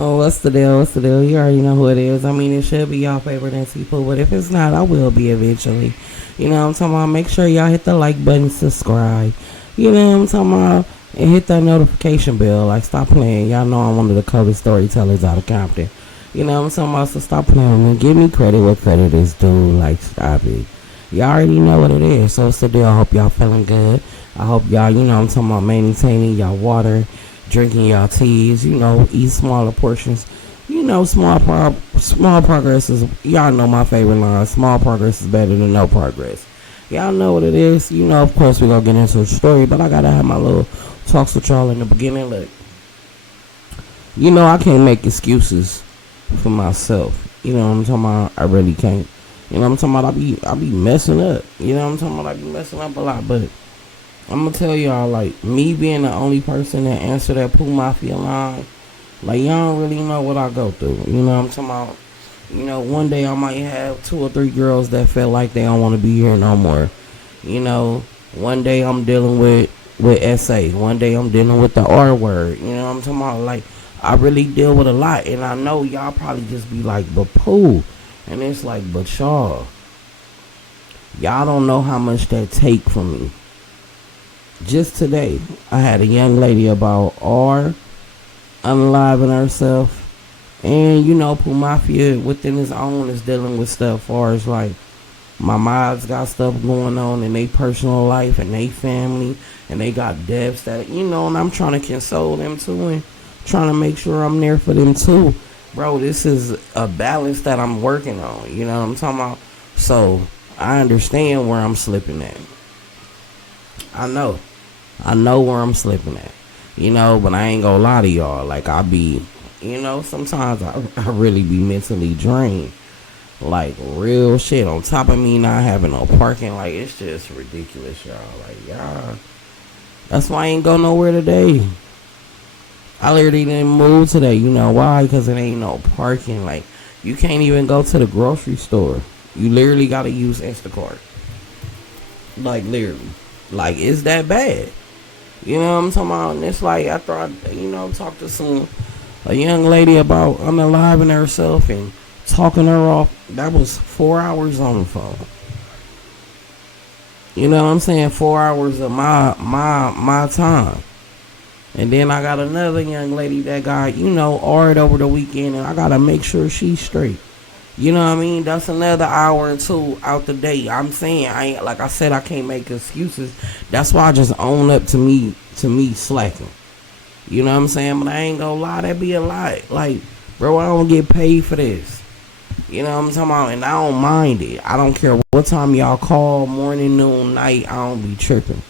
Oh, what's the deal? What's the deal? You already know who it is. I mean, it should be y'all favorite NC Pooh, but if it's not, I will be eventually. You know what I'm talking about? Make sure y'all hit the like button, subscribe. You know what I'm talking about? And hit that notification bell. Like, stop playing. Y'all know I'm one of the coolest storytellers out of Compton. You know what I'm talking about? So stop playing with me. Give me credit where credit is due. Like, stop it. Y'all already know what it is. So it's the deal. I hope y'all feeling good. I hope y'all, you know what I'm talking about, maintaining y'all water, drinking y'all teas, you know, eat smaller portions. You know, small progress is, y'all know my favorite line, small progress is better than no progress. Y'all know what it is. You know, of course, we're going to get into the story, but I got to have my little talks with y'all in the beginning. Look, you know, I can't make excuses for myself. You know what I'm talking about? I really can't. You know what I'm talking about? I be messing up. You know what I'm talking about? I be messing up a lot, but I'm gonna tell y'all, like, me being the only person that answered that Pooh Mafia line, like, y'all don't really know what I go through. You know what I'm talking about? You know, one day I might have 2 or 3 girls that feel like they don't want to be here no more. You know, one day I'm dealing with SA. One day I'm dealing with the R word. You know what I'm talking about? Like, I really deal with a lot, and I know y'all probably just be like, but Pooh. And it's like, but y'all don't know how much that take from me. Just today, I had a young lady about R unaliving herself. And, you know, Pooh Mafia within his own is dealing with stuff as far as, like, my mods got stuff going on in their personal life and their family. And they got deaths that, you know, and I'm trying to console them too and trying to make sure I'm there for them too. Bro, this is a balance that I'm working on. You know what I'm talking about? So, I understand where I'm slipping at. I know. I know where I'm slipping at. You know, but I ain't gonna lie to y'all. Like, I be, you know, sometimes I really be mentally drained. Like, real shit. On top of me not having no parking, like, it's just ridiculous, y'all. Like, y'all. That's why I ain't go nowhere today. I literally didn't move today. You know why? Because it ain't no parking. Like, you can't even go to the grocery store. You literally gotta use Instacart. Like, literally. Like, it's that bad. You know what I'm talking about? And it's like, after I, you know, talked to a young lady about unaliving herself and talking her off, that was 4 hours on the phone. You know what I'm saying? 4 hours of my time. And then I got another young lady that got, you know, R'd over the weekend, and I gotta make sure she's straight. You know what I mean? That's another hour or two out the day. I'm saying, I ain't, like I said, I can't make excuses. That's why I just own up to me slacking. You know what I'm saying? But I ain't gonna lie, that be a lot. Like, bro, I don't get paid for this. You know what I'm talking about? And I don't mind it. I don't care what time y'all call, morning, noon, night. I don't be tripping.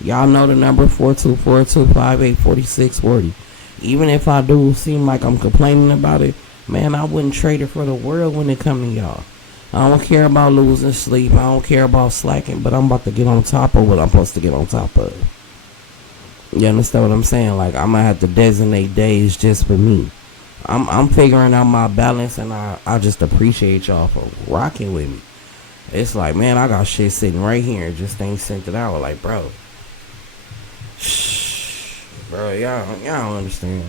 Y'all know the number, 424-258-4640. Even if I do seem like I'm complaining about it, man, I wouldn't trade it for the world when it come to y'all. I don't care about losing sleep. I don't care about slacking, but I'm about to get on top of what I'm supposed to get on top of. You understand what I'm saying? Like, I'm going to have to designate days just for me. I'm figuring out my balance, and I just appreciate y'all for rocking with me. It's like, man, I got shit sitting right here and just ain't sent it out. Like, bro, y'all don't understand.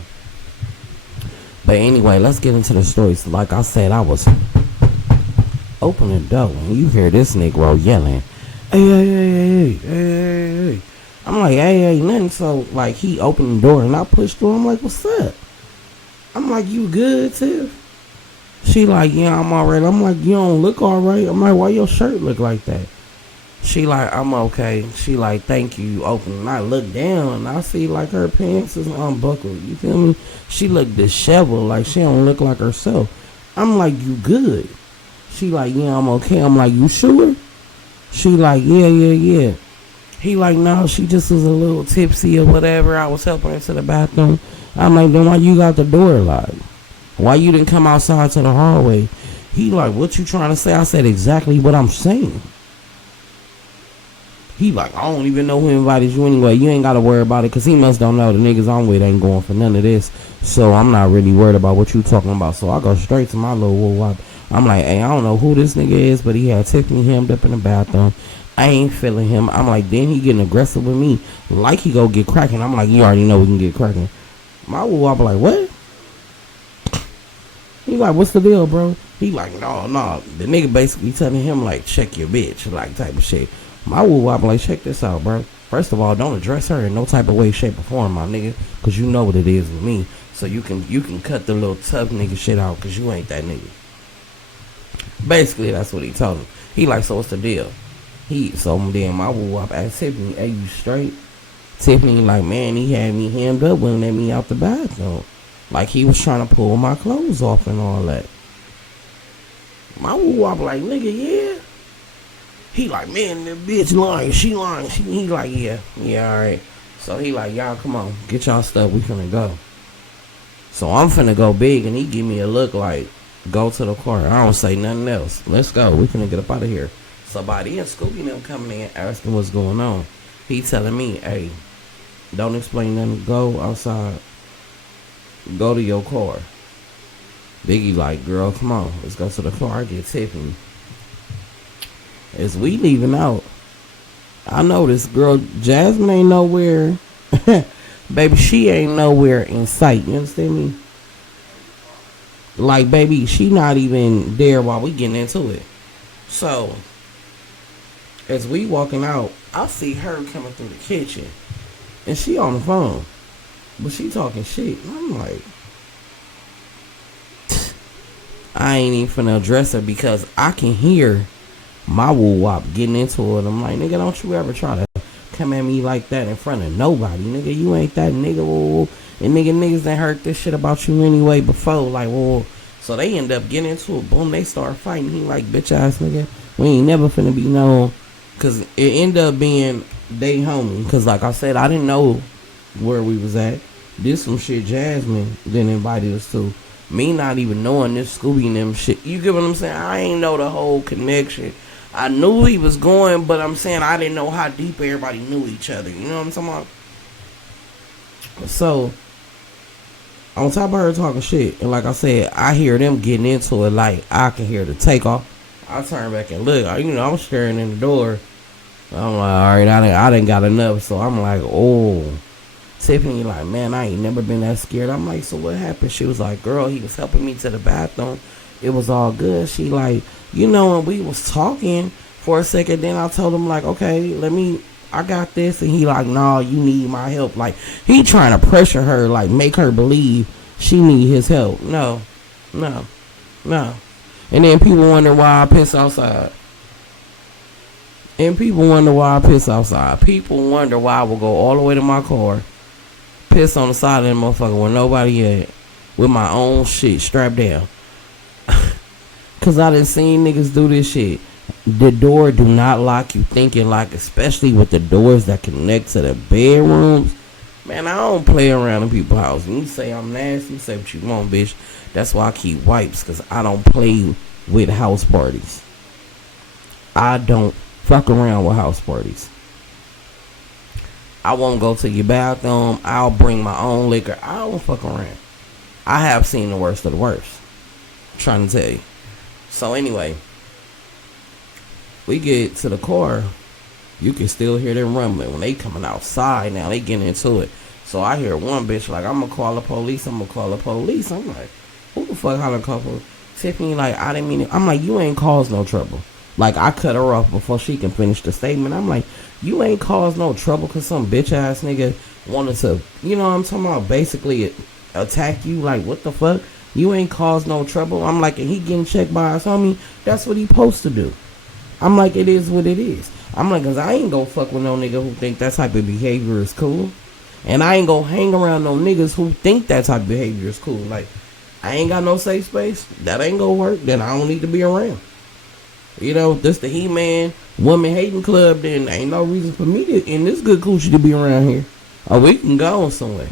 But anyway, let's get into the story. So like I said, I was opening the door and you hear this Negro yelling, hey. I'm like, hey, nothing. So like he opened the door and I pushed through. I'm like, what's up? I'm like, you good, Tiff? She like, yeah, I'm alright. I'm like, you don't look alright. I'm like, why your shirt look like that? She like, I'm okay. She like, thank you. You open. And I look down and I see like her pants is unbuckled. You feel me? She look disheveled, like she don't look like herself. I'm like, you good? She like, yeah, I'm okay. I'm like, you sure? She like, yeah. He like, no, she just was a little tipsy or whatever. I was helping her to the bathroom. I'm like, then why you got the door locked? Why you didn't come outside to the hallway? He like, what you trying to say? I said exactly what I'm saying. He like, I don't even know who invited you anyway. You ain't got to worry about it, because he must don't know the niggas I'm with ain't going for none of this. So I'm not really worried about what you talking about. So I go straight to my little woo-wop. I'm like, hey, I don't know who this nigga is, but he had Tiffany hemmed up in the bathroom. I ain't feeling him. I'm like, then he getting aggressive with me like he go get cracking. I'm like, you already know we can get cracking. My woo-wop like, what? He like, what's the deal, bro? He like, no. The nigga basically telling him like, check your bitch, like type of shit. My woo wop like, check this out, bro. First of all, don't address her in no type of way, shape, or form, my nigga, cause you know what it is with me. So you can cut the little tough nigga shit out, cause you ain't that nigga. Basically, that's what he told him. He like, so what's the deal? So then my woo wop asked Tiffany, "Are you straight?" Tiffany like, man, he had me hemmed up, wouldn't let me out the bathroom. Like he was trying to pull my clothes off and all that. My woo wop like, nigga, yeah. He like, man, that bitch lying. She lying. He like, yeah, alright. So he like, y'all, come on, get y'all stuff. We finna go. So I'm finna go big, and he give me a look like, go to the car. I don't say nothing else. Let's go. We finna get up out of here. So by the end, Scooby them coming in asking what's going on. He telling me, hey, don't explain nothing. Go outside. Go to your car. Biggie like, girl, come on. Let's go to the car. I get Tiffany. As we leaving out, I know this girl, Jasmine ain't nowhere. Baby, she ain't nowhere in sight. You understand me? Like, baby, she not even there while we getting into it. So, as we walking out, I see her coming through the kitchen. And she on the phone. But she talking shit. And I'm like, I ain't even finna address her because I can hear my woo wop getting into it. I'm like, nigga, don't you ever try to come at me like that in front of nobody. Nigga, you ain't that nigga. Woo. And niggas that heard this shit about you anyway before. Like, whoa. So they end up getting into it. Boom, they start fighting. He like, bitch ass nigga, we ain't never finna be known. Cause it ended up being they homie. Cause like I said, I didn't know where we was at. This some shit Jasmine then invited us to. Me not even knowing this Scooby and them shit. You get what I'm saying? I ain't know the whole connection. I knew he was going, but I'm saying I didn't know how deep everybody knew each other. You know what I'm talking about? So, on top of her talking shit, and like I said, I hear them getting into it like I can hear the takeoff. I turn back and look. You know, I'm staring in the door. I'm like, alright, I done got enough. So I'm like, oh. Tiffany like, man, I ain't never been that scared. I'm like, so what happened? She was like, girl, he was helping me to the bathroom. It was all good. She like, you know, and we was talking for a second. Then I told him like, okay, I got this. And he like, nah, you need my help. Like, he trying to pressure her, like make her believe she need his help. No. And then people wonder why I piss outside. People wonder why I will go all the way to my car, piss on the side of that motherfucker with nobody at, with my own shit strapped down. Cause I done seen niggas do this shit. The door do not lock. You thinking like, especially with the doors that connect to the bedrooms. Man, I don't play around in people's house. You say I'm nasty, say what you want, bitch. That's why I keep wipes, cause I don't play with house parties. I don't fuck around with house parties. I won't go to your bathroom. I'll bring my own liquor. I don't fuck around. I have seen the worst of the worst. I'm trying to tell you. So anyway, we get to the car. You can still hear them rumbling. When they coming outside now, they getting into it. So I hear one bitch like, I'm gonna call the police. I'm like, who the fuck hollering call police? Tiffany like, I didn't mean it. I'm like, you ain't caused no trouble. Like, I cut her off before she can finish the statement. I'm like, you ain't caused no trouble because some bitch ass nigga wanted to, you know what I'm talking about, basically attack you. Like, what the fuck? You ain't caused no trouble. I'm like, and he getting checked by us homie. That's what he supposed to do. I'm like, it is what it is. I'm like, cause I ain't gonna fuck with no nigga who think that type of behavior is cool. And I ain't gonna hang around no niggas who think that type of behavior is cool. Like, I ain't got no safe space. That ain't gonna work. Then I don't need to be around. You know, this the He-Man woman hating club. Then ain't no reason for me to, in this good coochie to be around here. Or we can go on somewhere.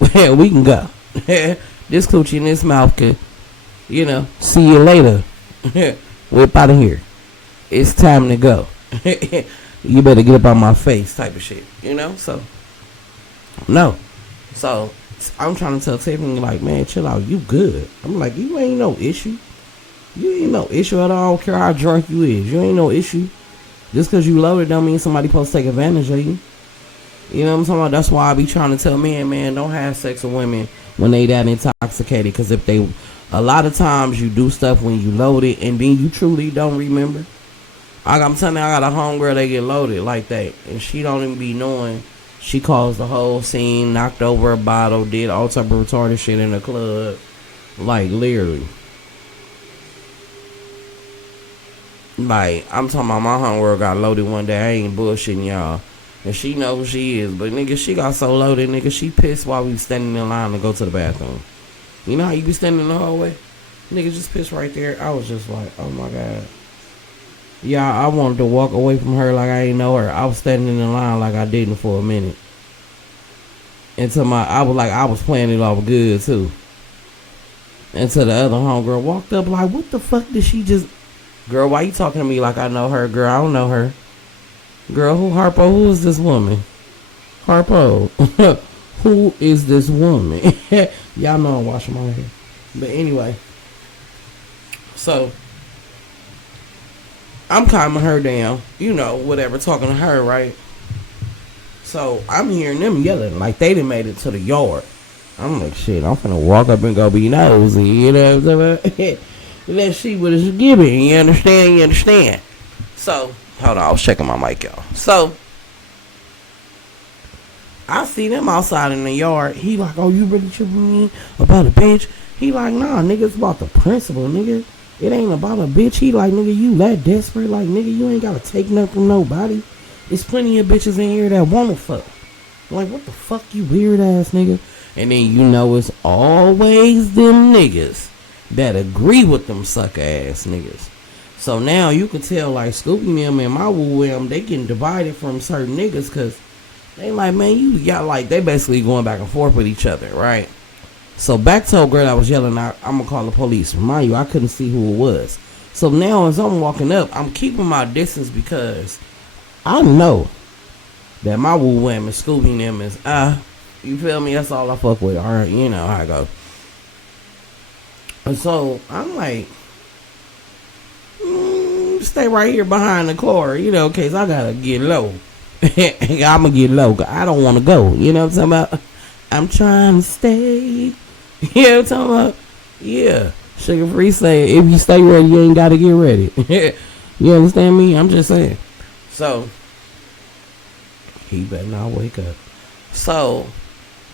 We can go. This coochie in this mouth could, you know, see you later. Whip out of here. It's time to go. You better get up on my face type of shit. You know? So, no. So, I'm trying to tell Tiffany, like, man, chill out. You good. I'm like, you ain't no issue. You ain't no issue at all. I don't care how drunk you is. You ain't no issue. Just because you loaded don't mean somebody supposed to take advantage of you. You know what I'm talking about? That's why I be trying to tell men, man, don't have sex with women when they that intoxicated. Because if they A lot of times you do stuff when you load it and then you truly don't remember. I'm telling you, I got a homegirl that get loaded like that, and she don't even be knowing. She caused the whole scene, knocked over a bottle, did all type of retarded shit in the club. Like, literally. Like, I'm talking about my homegirl got loaded one day. I ain't bullshitting y'all. And she knows who she is. But, nigga, she got so loaded, nigga, she pissed while we was standing in line to go to the bathroom. You know how you be standing in the hallway? Nigga just pissed right there. I was just like, oh, my God. Yeah, I wanted to walk away from her like I ain't know her. I was standing in the line like I didn't for a minute. Until I was playing it off good, too. Until the other homegirl walked up like, what the fuck did she just... Girl, why you talking to me like I know her? Girl, I don't know her. Girl, who is this woman? Harpo, who is this woman? Y'all know I'm washing my hair. But anyway. So, I'm calming her down. You know, whatever, talking to her, right? So, I'm hearing them yelling like they done made it to the yard. I'm like, shit, I'm finna walk up and go be nosy, you know what I'm saying? Let's see what it's giving. You understand? So, hold on, I was checking my mic, y'all. So, I see them outside in the yard. He like, oh, you really tripping me about a bitch? He like, nah, nigga, it's about the principle, nigga. It ain't about a bitch. He like, nigga, you that desperate? Like, nigga, you ain't gotta take nothing from nobody. There's plenty of bitches in here that wanna fuck. Like, what the fuck, you weird ass nigga? And then you know it's always them niggas that agree with them sucker ass niggas. So now you can tell like Scoopy them and my woo them, they getting divided from certain niggas because they like, man, you got like, they basically going back and forth with each other, right? So back to a girl that was yelling out, I'm gonna call the police. Mind you, I couldn't see who it was. So now as I'm walking up, I'm keeping my distance because I know that my woo wham and Scooby them is you feel me? That's all I fuck with. Alright, you know how I go. And so I'm like, stay right here behind the car, you know, in case I gotta get low. I'm gonna get low. I don't want to go. You know what I'm talking about? I'm trying to stay. You know what I'm talking about? Yeah. Sugar Free say, if you stay ready, you ain't gotta get ready. You understand me? I'm just saying. So, he better not wake up. So,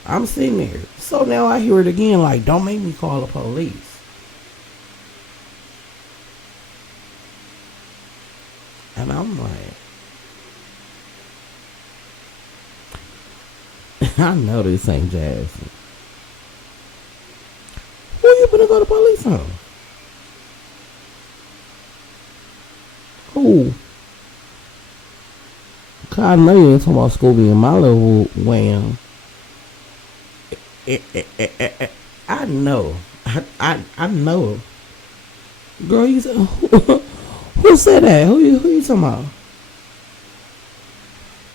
I'm sitting there. So now I hear it again, like, don't make me call the police. And I'm like, I know this ain't Jasmine. Who you gonna go to police on? Who? Cause I know you ain't talking about Scooby and my little wham. I know. I know. Girl, you said, who said that? Who you talking about?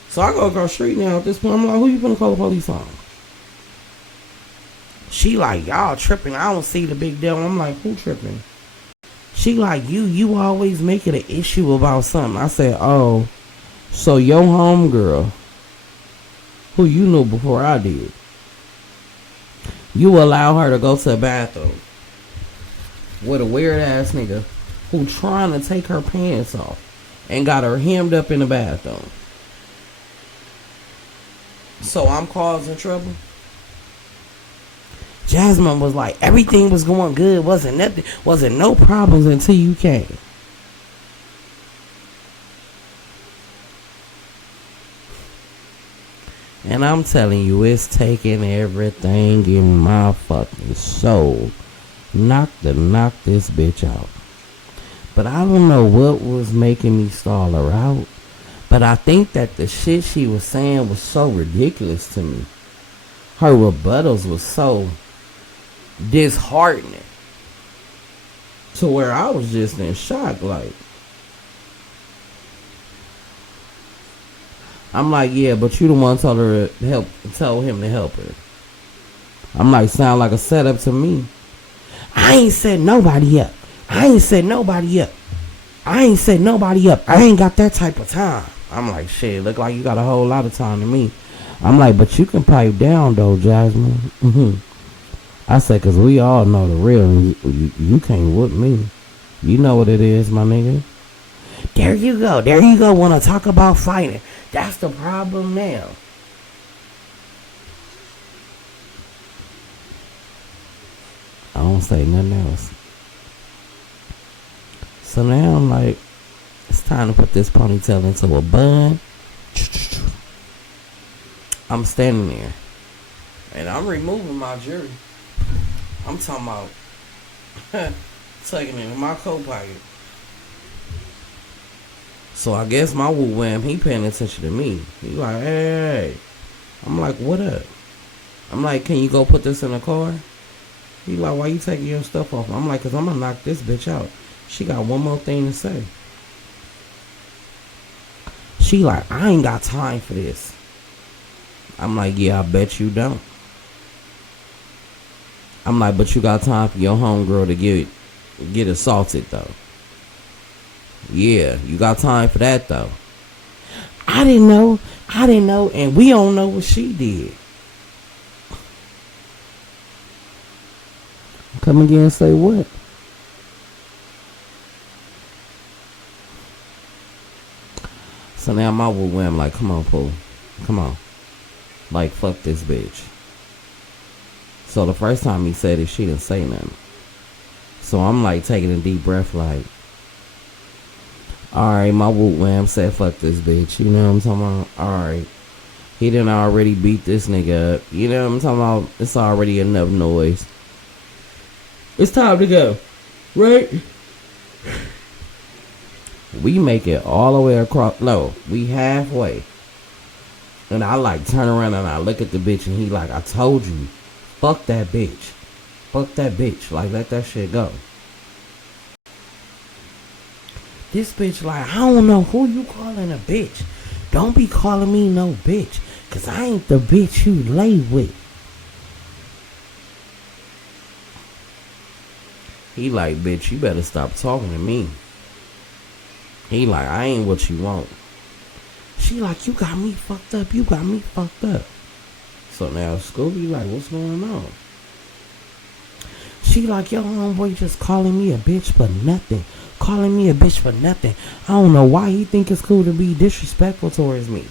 So I go across the street now at this point. I'm like, who you gonna call the police on? She like, y'all tripping. I don't see the big deal. I'm like, who tripping? She like, you always make it an issue about something. I said, oh, so your homegirl, who you knew before I did, you allow her to go to the bathroom with a weird ass nigga who trying to take her pants off and got her hemmed up in the bathroom. So I'm causing trouble. Jasmine was like, everything was going good, wasn't no problems until you came. And I'm telling you, it's taking everything in my fucking soul not to knock this bitch out. But I don't know what was making me stall her out. But I think that the shit she was saying was so ridiculous to me. Her rebuttals was so disheartening. To where I was just in shock, like. I'm like, yeah, but you the one told her to told him to help her. I'm like, sound like a setup to me. I ain't set nobody up. I ain't got that type of time. I'm like, shit, look like you got a whole lot of time to me. I'm like, but you can pipe down though, Jasmine. I said, cause we all know the real. And you can't whoop me. You know what it is, my nigga. There you go. There you go. Want to talk about fighting? That's the problem now. I don't say nothing else. So now I'm like, it's time to put this ponytail into a bun. I'm standing there. And I'm removing my jewelry. I'm talking about taking it in my coat pocket. So I guess my woo wham, he paying attention to me. He like, hey. I'm like, what up? I'm like, can you go put this in the car? He like, why you taking your stuff off? I'm like, cause I'm gonna knock this bitch out. She got one more thing to say. She like, I ain't got time for this. I'm like, yeah, I bet you don't. I'm like, but you got time for your homegirl to get assaulted though. Yeah, you got time for that though. I didn't know, and we don't know what she did. Come again and say what? So now my wham like, come on, Pooh. Come on. Like, fuck this bitch. So the first time he said it, she didn't say nothing. So I'm like taking a deep breath like, alright, my wham said fuck this bitch. You know what I'm talking about? Alright. He done already beat this nigga up. You know what I'm talking about? It's already enough noise. It's time to go. Right? We make it all the way across. No, we halfway. And I like turn around and I look at the bitch and he like, I told you. Fuck that bitch. Fuck that bitch. Like, let that shit go. This bitch like, I don't know who you calling a bitch. Don't be calling me no bitch. Cause I ain't the bitch you lay with. He like, bitch, you better stop talking to me. He like, I ain't what you want. She like, you got me fucked up. You got me fucked up. So now Scooby like, what's going on? She like, yo, homeboy just calling me a bitch for nothing. Calling me a bitch for nothing. I don't know why he think it's cool to be disrespectful towards me.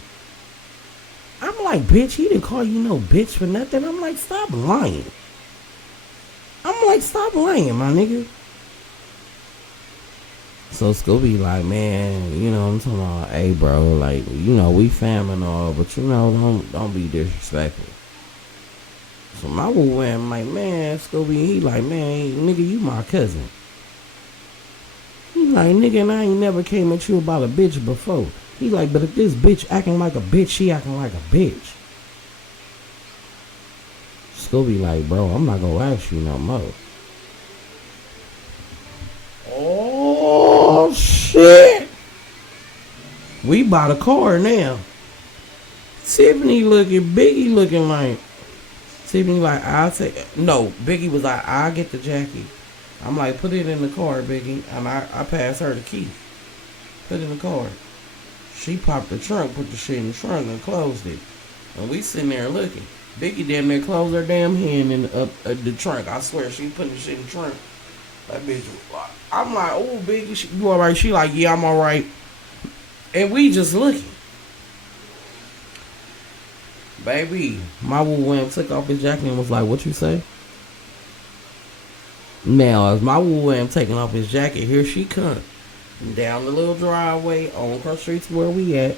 I'm like, bitch, he didn't call you no bitch for nothing. I'm like, stop lying. I'm like, stop lying, my nigga. So Scooby like, man, you know, I'm talking about, hey, bro, like, you know, we fam and all, but you know, don't be disrespectful. So my wham like, man, Scooby, he like, man, nigga, you my cousin. He like, nigga, and I ain't never came at you about a bitch before. He like, but if this bitch acting like a bitch, she acting like a bitch. Scooby like, bro, I'm not gonna ask you no more. Oh, shit. We by the car now. Tiffany looking, Biggie looking like. Tiffany like, I'll take, no, Biggie was like, I'll get the jacket. I'm like, put it in the car, Biggie. And I passed her the key. Put it in the car. She popped the trunk, put the shit in the trunk and closed it. And we sitting there looking. Biggie damn near closed her damn hand in the trunk. I swear, she put the shit in the trunk. That bitch was like, I'm like, oh, Biggie, you alright? She like, yeah, I'm alright. And we just looking. Baby, my woo-wham took off his jacket and was like, what you say? Now, as my woo-wham taking off his jacket, here she come. Down the little driveway on her street to where we at.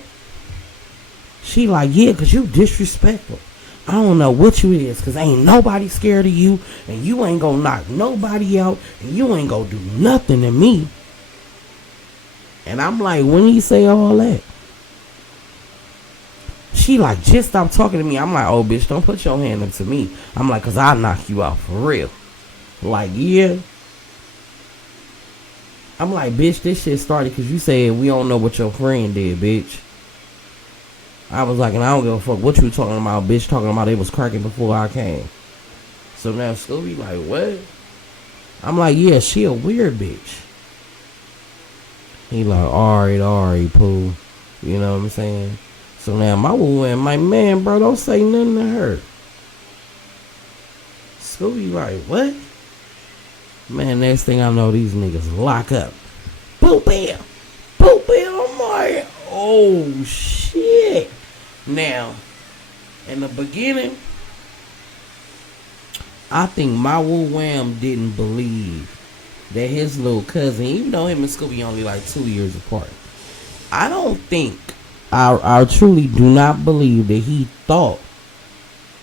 She like, yeah, cause you disrespectful. I don't know what you is, cause ain't nobody scared of you, and you ain't gonna knock nobody out, and you ain't gonna do nothing to me. And I'm like, when you say all that? She like, just stop talking to me. I'm like, oh, bitch, don't put your hand up to me. I'm like, cause I'll knock you out for real. Like, yeah. I'm like, bitch, this shit started cause you said we don't know what your friend did, bitch. I was like, and I don't give a fuck what you talking about, bitch. Talking about it was cracking before I came. So now Scooby like, what? I'm like, yeah, she a weird bitch. He like, alright, Pooh. You know what I'm saying? So now my woman, my man, bro, don't say nothing to her. Scooby like, what? Man, next thing I know, these niggas lock up. Boop bam. Boop bam. I'm like, oh shit. Now, in the beginning, I think my Woo Wham didn't believe that his little cousin, even though him and Scooby only like 2 years apart, I don't think, I truly do not believe that he thought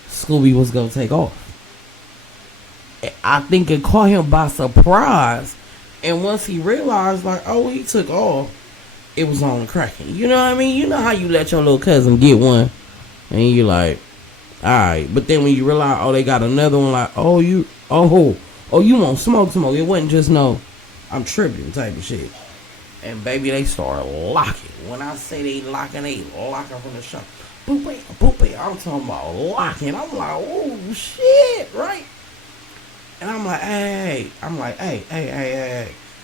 Scooby was gonna take off. I think it caught him by surprise, and once he realized, like, oh, he took off, it was on the cracking. You know what I mean? You know how you let your little cousin get one, and you like, all right, but then when you realize, oh, they got another one, like, oh, you want smoke. It wasn't just no, I'm tripping type of shit. And baby, they start locking. When I say they locking from the shop. Boop, I'm talking about locking. I'm like, oh shit, right? And I'm like, hey,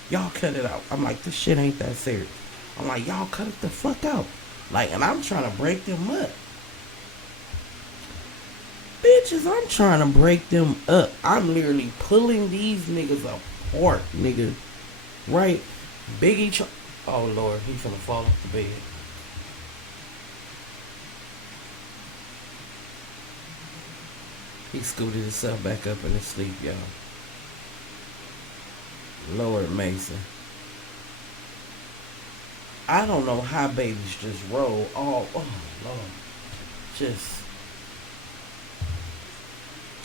y'all cut it out. I'm like, this shit ain't that serious. I'm like, y'all cut it the fuck out. Like, and I'm trying to break them up. Bitches, I'm trying to break them up. I'm literally pulling these niggas apart, nigga. Right? Biggie, oh Lord, he finna fall off the bed. He scooted himself back up in his sleep, y'all. Lord Mason. I don't know how babies just roll all, oh Lord. Just,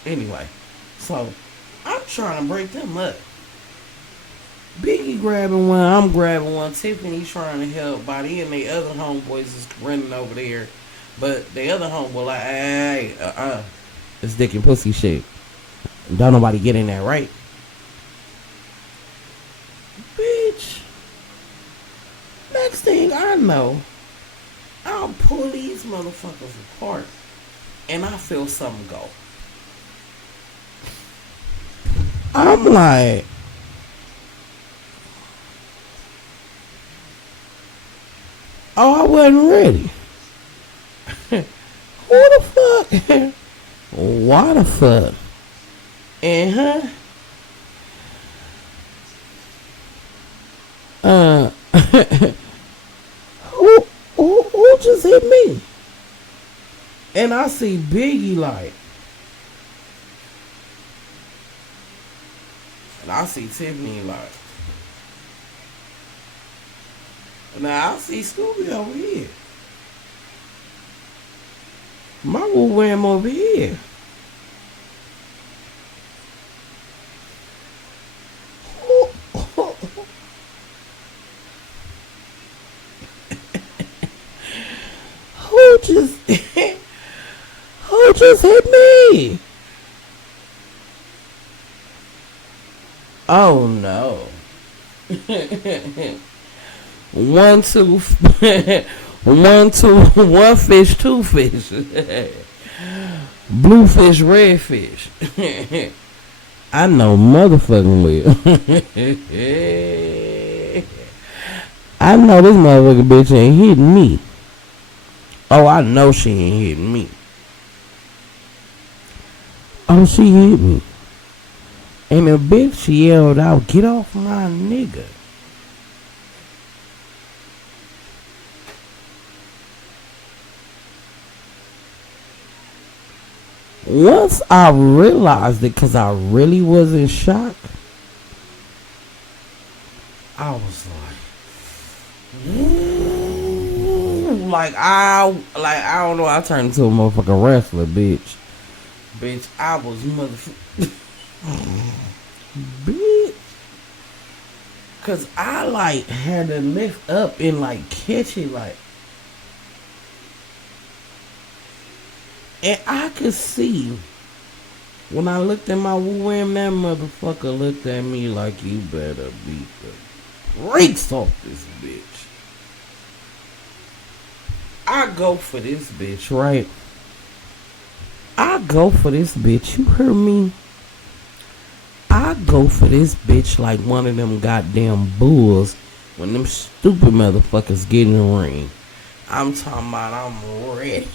anyway. So, I'm trying to break them up. Biggie grabbing one, I'm grabbing one. Tiffany trying to help. By the end, the other homeboys is running over there. But the other homeboy like, hey, it's dick and pussy shit. Don't nobody get in there, right? Bitch. Next thing I know, I'll pull these motherfuckers apart. And I feel something go. I'm like, oh, I wasn't ready. Who the fuck? Why the fuck? And who just hit me? And I see Biggie like, and I see Tiffany like, now I see Scooby over here. My Woo Wham over here. Who just hit me? Oh no. 1, 2, 1, 2, 1 fish, 2 fish. Blue fish, red fish. I know motherfucking well. I know this motherfucking bitch ain't hitting me. Oh, I know she ain't hitting me. Oh, she hit me. And the bitch yelled out, get off my nigga. Once I realized it, because I really was in shock, I was like, I don't know, I turned into a motherfucking wrestler, bitch. Bitch, I was motherfucking bitch. Cause I like had to lift up and like catch it like, and I could see when I looked at my Woo Wham, that motherfucker looked at me like, you better beat the brakes off this bitch. I go for this bitch, right? I go for this bitch. You heard me? I go for this bitch like one of them goddamn bulls when them stupid motherfuckers get in the ring. I'm talking about I'm ready.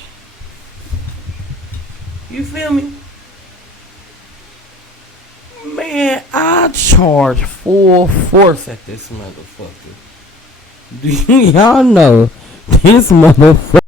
You feel me? Man, I charge full force at this motherfucker. Do y'all know this motherfucker?